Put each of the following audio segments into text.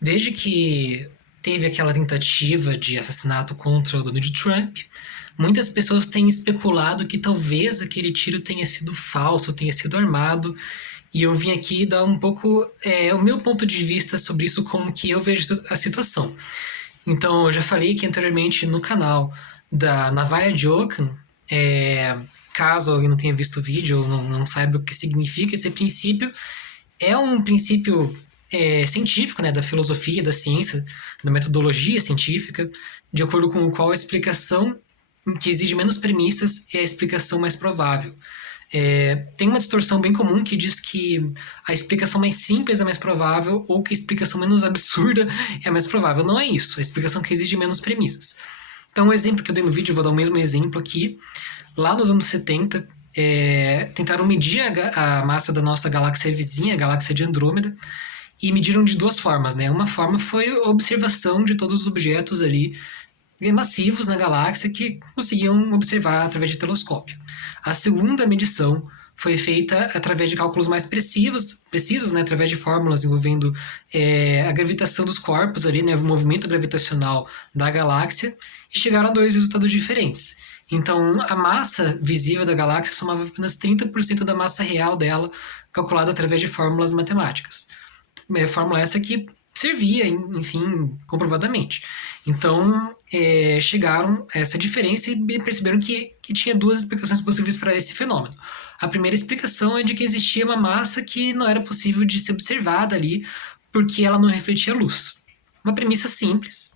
Desde que teve aquela tentativa de assassinato contra o Donald Trump, muitas pessoas têm especulado que talvez aquele tiro tenha sido falso, tenha sido armado, e eu vim aqui dar um pouco o meu ponto de vista sobre isso, como que eu vejo a situação. Então, eu já falei que anteriormente no canal da Navalha de Ockham, caso alguém não tenha visto o vídeo ou não saiba o que significa esse princípio, é um princípio científico, né, da filosofia, da ciência, da metodologia científica, de acordo com o qual a explicação que exige menos premissas é a explicação mais provável. Tem uma distorção bem comum que diz que a explicação mais simples é mais provável ou que a explicação menos absurda é mais provável. Não é isso, a explicação que exige menos premissas. Então, o exemplo que eu dei no vídeo, vou dar o mesmo exemplo aqui. Lá nos anos 70, tentaram medir a massa da nossa galáxia vizinha, a galáxia de Andrômeda, e mediram de duas formas, né? Uma forma foi a observação de todos os objetos ali massivos na galáxia que conseguiam observar através de telescópio. A segunda medição foi feita através de cálculos mais precisos, né, através de fórmulas envolvendo a gravitação dos corpos ali, né, o movimento gravitacional da galáxia, e chegaram a dois resultados diferentes. Então, a massa visível da galáxia somava apenas 30% da massa real dela, calculada através de fórmulas matemáticas. Fórmula essa que servia, enfim, comprovadamente. Então, chegaram a essa diferença e perceberam que tinha duas explicações possíveis para esse fenômeno. A primeira explicação é de que existia uma massa que não era possível de ser observada ali, porque ela não refletia luz. Uma premissa simples,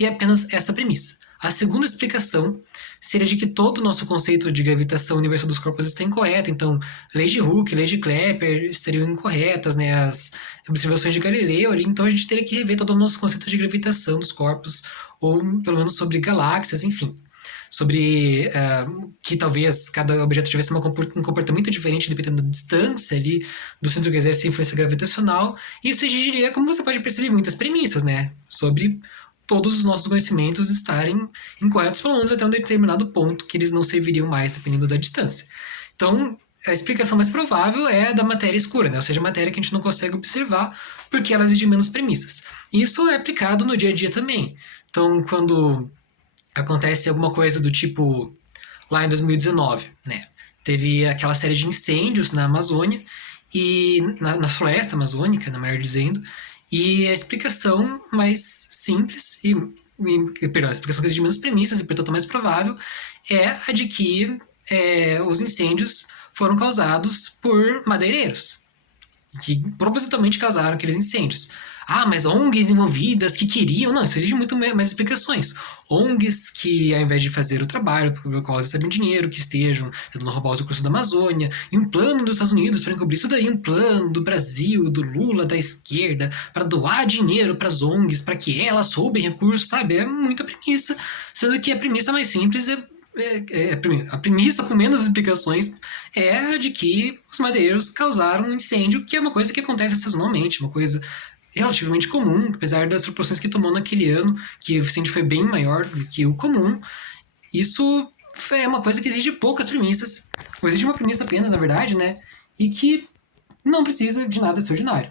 e é apenas essa premissa. A segunda explicação seria de que todo o nosso conceito de gravitação universal dos corpos está incorreto. Então, leis de Hooke, leis de Kepler estariam incorretas, né? As observações de Galileu ali. Então, a gente teria que rever todo o nosso conceito de gravitação dos corpos, ou pelo menos sobre galáxias, enfim. Sobre que talvez cada objeto tivesse um comportamento diferente dependendo da distância ali do centro que exerce influência gravitacional. Isso exigiria, como você pode perceber, muitas premissas, né? Sobre todos os nossos conhecimentos estarem incorretos, pelo menos até um determinado ponto, que eles não serviriam mais, dependendo da distância. Então, a explicação mais provável é a da matéria escura, né? Ou seja, a matéria que a gente não consegue observar porque ela exige menos premissas. E isso é aplicado no dia a dia também. Então, quando acontece alguma coisa do tipo lá em 2019, né? Teve aquela série de incêndios na Amazônia e na floresta amazônica, na melhor dizendo, e a explicação mais simples perdão, a explicação que exige menos premissas e portanto mais provável é a de que os incêndios foram causados por madeireiros que propositalmente causaram aqueles incêndios. Ah, mas ONGs envolvidas que queriam. Não, isso exige muito mais explicações. ONGs que, ao invés de fazer o trabalho pelo qual eles recebem dinheiro, que estejam tentando roubar os recursos da Amazônia, e um plano dos Estados Unidos para encobrir isso daí, um plano do Brasil, do Lula, da esquerda, para doar dinheiro para as ONGs, para que elas roubem recursos, sabe? É muita premissa, sendo que a premissa mais simples a premissa com menos explicações é a de que os madeireiros causaram um incêndio, que é uma coisa que acontece sazonalmente, uma coisa relativamente comum, apesar das proporções que tomou naquele ano, que o incêndio foi bem maior do que o comum. Isso é uma coisa que exige poucas premissas, ou exige uma premissa apenas, na verdade, né? E que não precisa de nada extraordinário.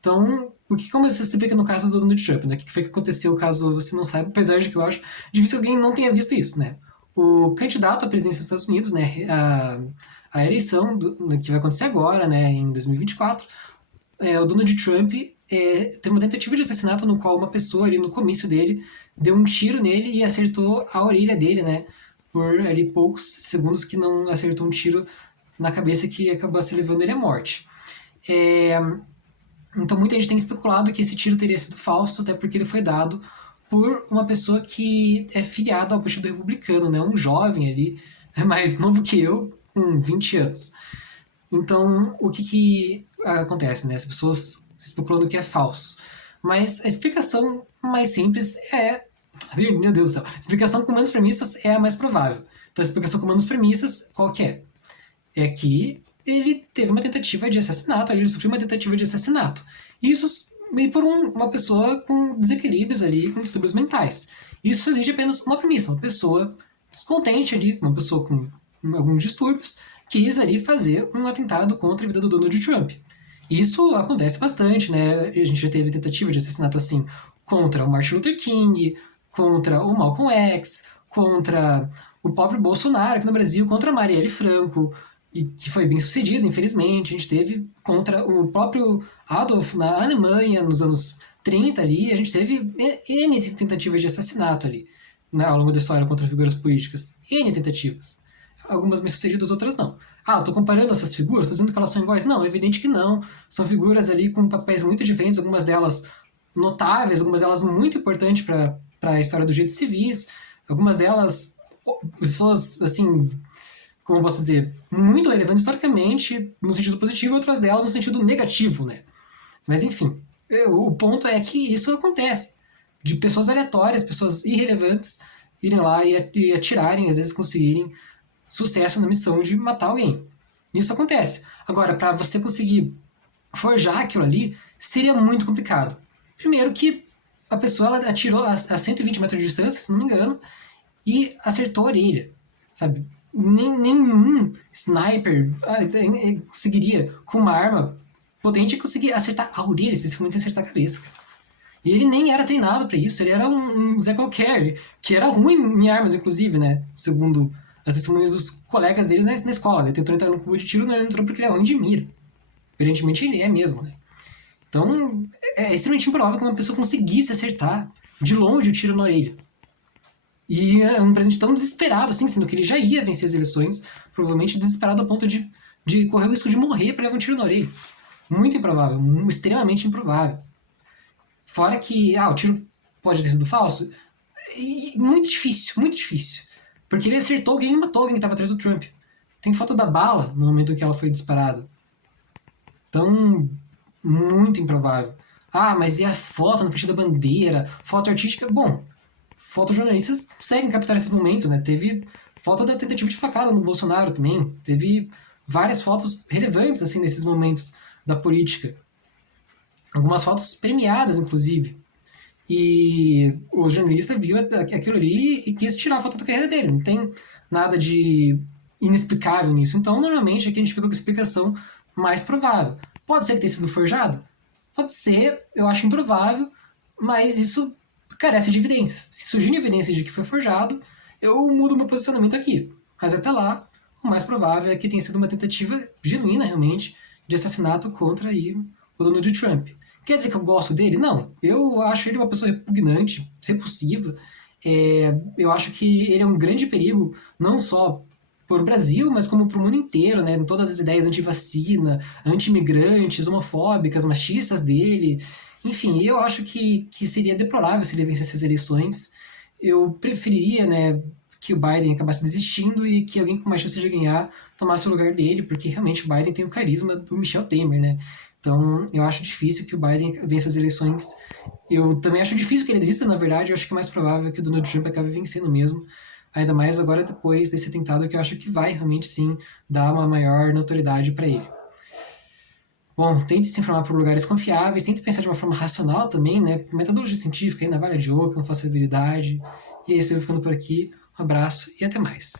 Então, o que como você explica no caso do Donald Trump, né? O que foi que aconteceu caso você não saiba, apesar de que eu acho difícil que alguém não tenha visto isso, né? O candidato à presidência dos Estados Unidos, né? A eleição que vai acontecer agora, né? Em 2024, o Donald Trump teve uma tentativa de assassinato no qual uma pessoa ali no comício dele deu um tiro nele e acertou a orelha dele, né? Por ali poucos segundos que não acertou um tiro na cabeça que acabou se levando ele à morte. É, então muita gente tem especulado que esse tiro teria sido falso, até porque ele foi dado por uma pessoa que é filiada ao Partido Republicano, né? Um jovem ali, mais novo que eu, com 20 anos. Então, o que acontece, né? As pessoas especulando que é falso. Mas a explicação mais simples é... Meu Deus do céu. A explicação com menos premissas é a mais provável. Então, a explicação com menos premissas, qual que é? É que ele teve uma tentativa de assassinato, ele sofreu uma tentativa de assassinato. Isso meio por uma pessoa com desequilíbrios ali, com distúrbios mentais. Isso exige apenas uma premissa, uma pessoa descontente ali, uma pessoa com alguns distúrbios, quis ali fazer um atentado contra a vida do Donald Trump. Isso acontece bastante, né? A gente já teve tentativa de assassinato assim contra o Martin Luther King, contra o Malcolm X, contra o próprio Bolsonaro aqui no Brasil, contra a Marielle Franco, e que foi bem sucedido, infelizmente. A gente teve contra o próprio Adolf na Alemanha nos anos 30 ali, a gente teve N tentativas de assassinato ali, né, ao longo da história contra figuras políticas. N tentativas. Algumas bem sucedidas, outras não. Ah, eu tô comparando essas figuras, tô dizendo que elas são iguais? Não, é evidente que não. São figuras ali com papéis muito diferentes, algumas delas notáveis, algumas delas muito importantes para a história dos direitos civis, algumas delas pessoas, assim, como eu posso dizer, muito relevantes historicamente no sentido positivo, outras delas no sentido negativo, né? Mas enfim, o ponto é que isso acontece. De pessoas aleatórias, pessoas irrelevantes, irem lá e atirarem, às vezes conseguirem sucesso na missão de matar alguém. Isso acontece. Agora, para você conseguir forjar aquilo ali, seria muito complicado. Primeiro que a pessoa ela atirou a 120 metros de distância, se não me engano, e acertou a orelha, sabe? Nenhum sniper conseguiria, com uma arma potente, conseguir acertar a orelha, especificamente acertar a cabeça. E ele nem era treinado para isso, ele era um Zé qualquer, que era ruim em armas, inclusive, né? Segundo as testemunhas dos colegas dele na escola. Ele tentou entrar no cubo de tiro, não ele entrou porque ele é ruim de mira. Aparentemente ele é mesmo, né? Então, é extremamente improvável que uma pessoa conseguisse acertar de longe o tiro na orelha. E é um presidente tão desesperado, assim, sendo que ele já ia vencer as eleições, provavelmente desesperado a ponto de correr o risco de morrer para levar um tiro na orelha. Muito improvável, extremamente improvável. Fora que, o tiro pode ter sido falso. E muito difícil, muito difícil. Porque ele acertou alguém e matou alguém que estava atrás do Trump. Tem foto da bala no momento em que ela foi disparada. Então, muito improvável. Ah, mas e a foto na frente da bandeira? Foto artística? Bom, fotojornalistas conseguem captar esses momentos, né? Teve foto da tentativa de facada no Bolsonaro também. Teve várias fotos relevantes, assim, nesses momentos da política. Algumas fotos premiadas, inclusive. E o jornalista viu aquilo ali e quis tirar a foto da carreira dele. Não tem nada de inexplicável nisso. Então, normalmente, aqui a gente fica com a explicação mais provável. Pode ser que tenha sido forjado? Pode ser, eu acho improvável, mas isso carece de evidências. Se surgirem evidências de que foi forjado, eu mudo meu posicionamento aqui. Mas até lá, o mais provável é que tenha sido uma tentativa genuína, realmente, de assassinato contra aí, o Donald Trump. Quer dizer que eu gosto dele? Não. Eu acho ele uma pessoa repugnante, repulsiva. Eu acho que ele é um grande perigo, não só para o Brasil, mas como para o mundo inteiro, né? Com todas as ideias anti-vacina, anti-imigrantes, homofóbicas, machistas dele. Enfim, eu acho que seria deplorável se ele vencesse as eleições. Eu preferiria, né, que o Biden acabasse desistindo e que alguém com mais chance de ganhar tomasse o lugar dele, porque realmente o Biden tem o carisma do Michel Temer, né? Então, eu acho difícil que o Biden vença as eleições. Eu também acho difícil que ele desista, na verdade. Eu acho que é mais provável que o Donald Trump acabe vencendo mesmo. Ainda mais agora depois desse atentado, que eu acho que vai realmente sim dar uma maior notoriedade para ele. Bom, tente se informar por lugares confiáveis, tente pensar de uma forma racional também, né? Metodologia científica, aí, navalha de oca, confiabilidade. E é isso, eu vou ficando por aqui. Um abraço e até mais.